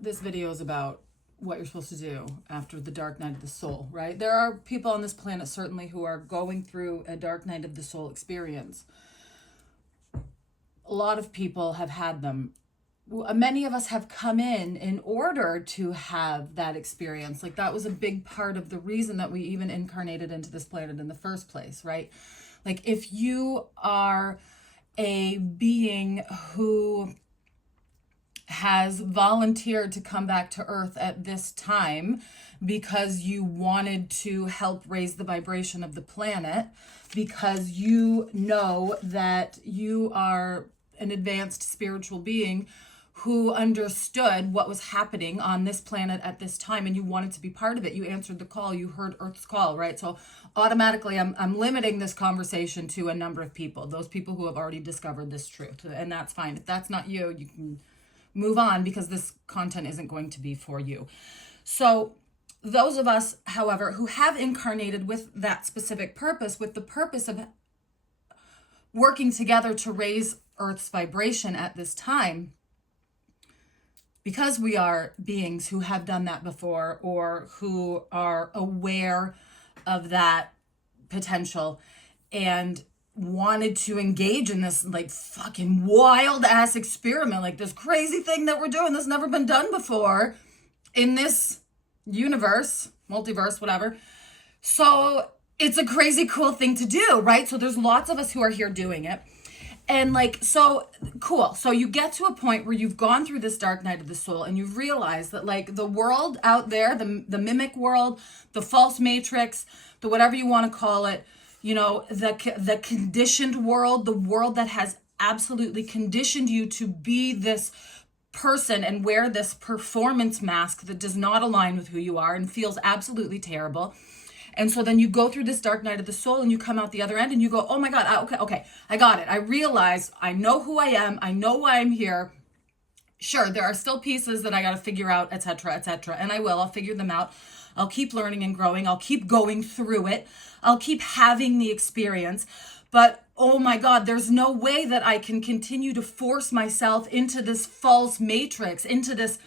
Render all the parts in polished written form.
this video is about what you're supposed to do after the dark night of the soul, right? There are people on this planet certainly who are going through a dark night of the soul experience. A lot of people have had them. Many of us have come in order to have that experience. Like, that was a big part of the reason that we even incarnated into this planet in the first place, right? Like, if you are a being who has volunteered to come back to Earth at this time because you wanted to help raise the vibration of the planet, because you know that you are an advanced spiritual being who understood what was happening on this planet at this time, and you wanted to be part of it. You answered the call, you heard Earth's call, right? So automatically I'm limiting this conversation to a number of people, those people who have already discovered this truth, and that's fine. If that's not you, you can move on, because this content isn't going to be for you. So those of us, however, who have incarnated with that specific purpose, with the purpose of working together to raise Earth's vibration at this time, because we are beings who have done that before, or who are aware of that potential and wanted to engage in this like fucking wild ass experiment, like this crazy thing that we're doing that's never been done before in this universe, multiverse, whatever. So it's a crazy cool thing to do, right? So there's lots of us who are here doing it. And like, so cool. So you get to a point where you've gone through this dark night of the soul, and you've realized that like the world out there, the mimic world, the false matrix, the whatever you want to call it, you know, the conditioned world, the world that has absolutely conditioned you to be this person and wear this performance mask that does not align with who you are and feels absolutely terrible. And so then you go through this dark night of the soul, and you come out the other end and you go, oh my God, okay, I got it. I realize, I know who I am. I know why I'm here. Sure, there are still pieces that I got to figure out, etc., etc. And I will. I'll figure them out. I'll keep learning and growing. I'll keep going through it. I'll keep having the experience. But oh my God, there's no way that I can continue to force myself into this false matrix, into this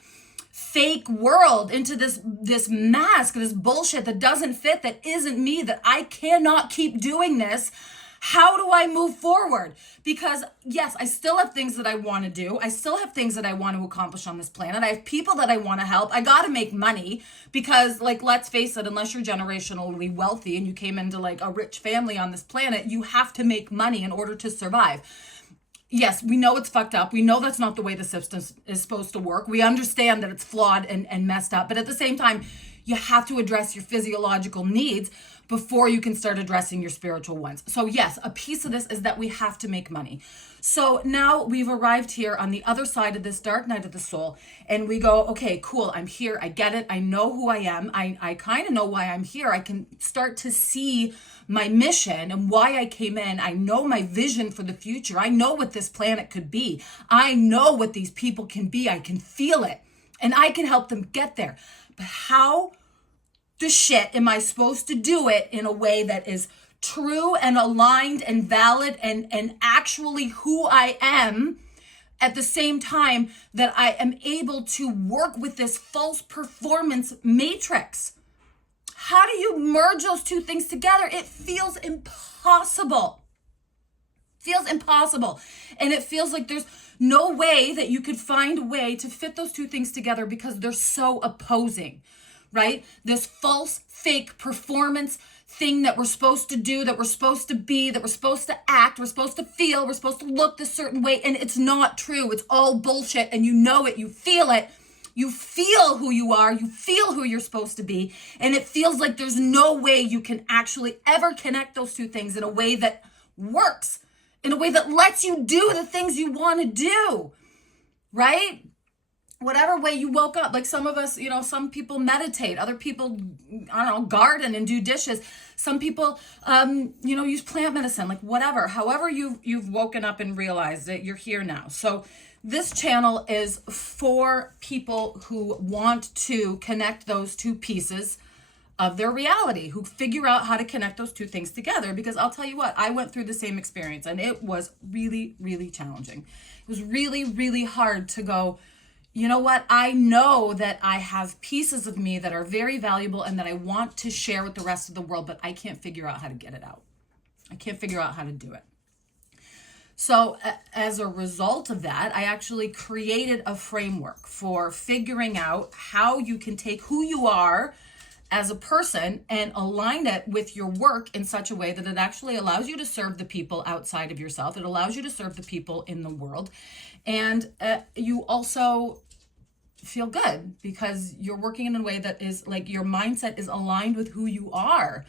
fake world, into this mask, this bullshit that doesn't fit, that isn't me, that I cannot keep doing this. How do I move forward? Because yes, I still have things that I want to do. I still have things that I want to accomplish on this planet. I have people that I want to help. I got to make money, because like, let's face it, unless you're generationally wealthy and you came into like a rich family on this planet, you have to make money in order to survive. Yes, we know it's fucked up. We know that's not the way the system is supposed to work. We understand that it's flawed and messed up. But at the same time, you have to address your physiological needs before you can start addressing your spiritual ones. So yes, a piece of this is that we have to make money. So now we've arrived here on the other side of this dark night of the soul, and we go, okay, cool, I'm here. I get it. I know who I am. I kind of know why I'm here. I can start to see my mission and why I came in. I know my vision for the future. I know what this planet could be. I know what these people can be. I can feel it, and I can help them get there. But how the shit am I supposed to do it in a way that is true and aligned and valid and actually who I am, at the same time that I am able to work with this false performance matrix? How do you merge those two things together? It feels impossible. Feels impossible. And it feels like there's no way that you could find a way to fit those two things together, because they're so opposing, right? This false, fake performance thing that we're supposed to do, that we're supposed to be, that we're supposed to act, we're supposed to feel, we're supposed to look this certain way, and it's not true. It's all bullshit, and you know it, you feel it. You feel who you are, you feel who you're supposed to be, and it feels like there's no way you can actually ever connect those two things in a way that works, in a way that lets you do the things you want to do, right? Whatever way you woke up, like some of us, you know, some people meditate, other people, I don't know, garden and do dishes. Some people, you know, use plant medicine, like whatever. However you've woken up and realized it, you're here now. So this channel is for people who want to connect those two pieces of their reality, who figure out how to connect those two things together. Because I'll tell you what, I went through the same experience, and it was really, really challenging. It was really, really hard to go, you know what? I know that I have pieces of me that are very valuable and that I want to share with the rest of the world, but I can't figure out how to get it out. I can't figure out how to do it. So as a result of that, I actually created a framework for figuring out how you can take who you are as a person and align it with your work in such a way that it actually allows you to serve the people outside of yourself. It allows you to serve the people in the world. And you also feel good because you're working in a way that is like your mindset is aligned with who you are.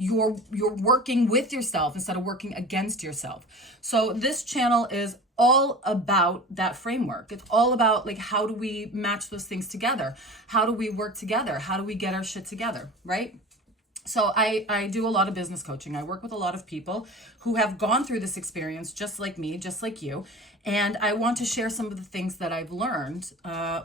You're working with yourself instead of working against yourself. So this channel is all about that framework. It's all about like, how do we match those things together? How do we work together? How do we get our shit together, right? So I do a lot of business coaching. I work with a lot of people who have gone through this experience just like me, just like you. And I want to share some of the things that I've learned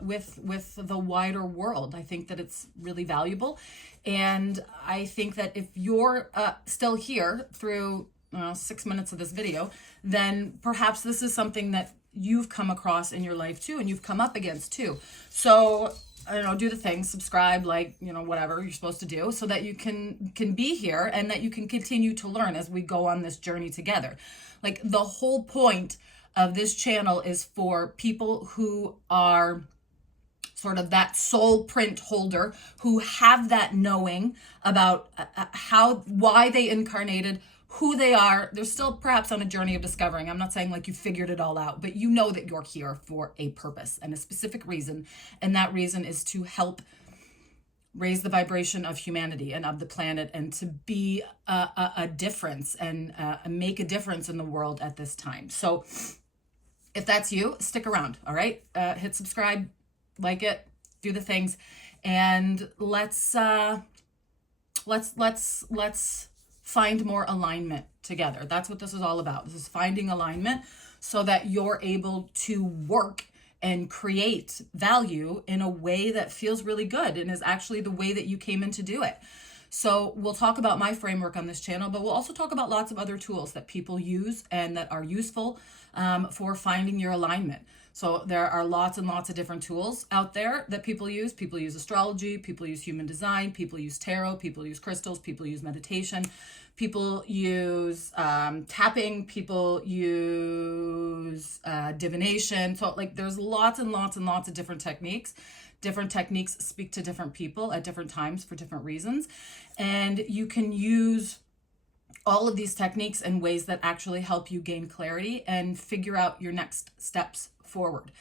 with the wider world. I think that it's really valuable. And I think that if you're still here through 6 minutes of this video, then perhaps this is something that you've come across in your life too, and you've come up against too. So I don't know, do the things, subscribe, like, whatever you're supposed to do so that you can be here and that you can continue to learn as we go on this journey together. Like, the whole point of this channel is for people who are sort of that soul print holder, who have that knowing about why they incarnated, who they are. They're still perhaps on a journey of discovering. I'm not saying like you figured it all out, but you know that you're here for a purpose and a specific reason. And that reason is to help raise the vibration of humanity and of the planet, and to be a difference and make a difference in the world at this time. So if that's you, stick around. All right. Hit subscribe, like it, do the things, and let's find more alignment together. That's what this is all about. This is finding alignment so that you're able to work and create value in a way that feels really good and is actually the way that you came in to do it. So we'll talk about my framework on this channel, but we'll also talk about lots of other tools that people use and that are useful for finding your alignment. So there are lots and lots of different tools out there that people use. People use astrology, people use human design, people use tarot, people use crystals, people use meditation, people use tapping, people use divination. So like there's lots and lots and lots of different techniques. Different techniques speak to different people at different times for different reasons. And you can use all of these techniques in ways that actually help you gain clarity and figure out your next steps forward.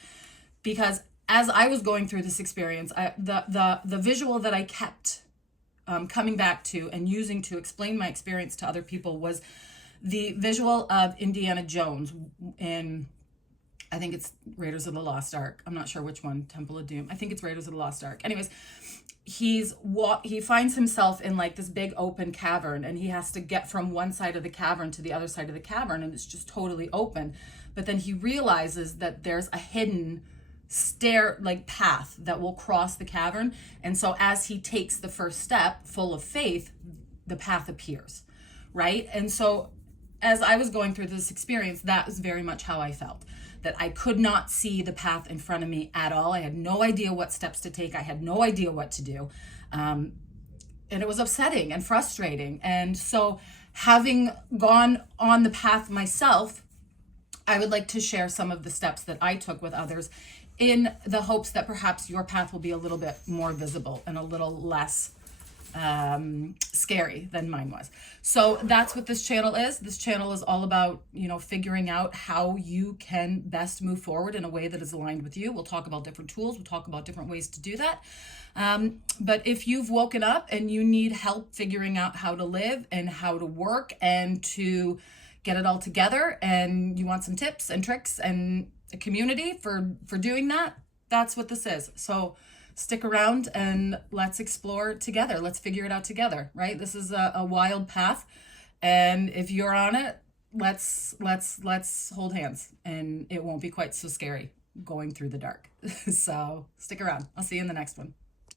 Because as I was going through this experience, the visual that I kept coming back to and using to explain my experience to other people was the visual of Indiana Jones in, I think it's Raiders of the Lost Ark. I'm not sure which one, Temple of Doom. I think it's Raiders of the Lost Ark. Anyways, he finds himself in like this big open cavern, and he has to get from one side of the cavern to the other side of the cavern, and it's just totally open. But then he realizes that there's a hidden path that will cross the cavern. And so as he takes the first step full of faith, the path appears, right? And so as I was going through this experience, that was very much how I felt. That I could not see the path in front of me at all. I had no idea what steps to take. I had no idea what to do. And it was upsetting and frustrating. And so having gone on the path myself, I would like to share some of the steps that I took with others in the hopes that perhaps your path will be a little bit more visible and a little less scary than mine was. So that's what this channel is. This channel is all about, figuring out how you can best move forward in a way that is aligned with you. We'll talk about different tools. We'll talk about different ways to do that. But if you've woken up and you need help figuring out how to live and how to work and to get it all together, and you want some tips and tricks and a community for doing that, that's what this is. So stick around and let's explore together. Let's figure it out together, right? This is a wild path. And if you're on it, let's hold hands, and it won't be quite so scary going through the dark. So stick around. I'll see you in the next one.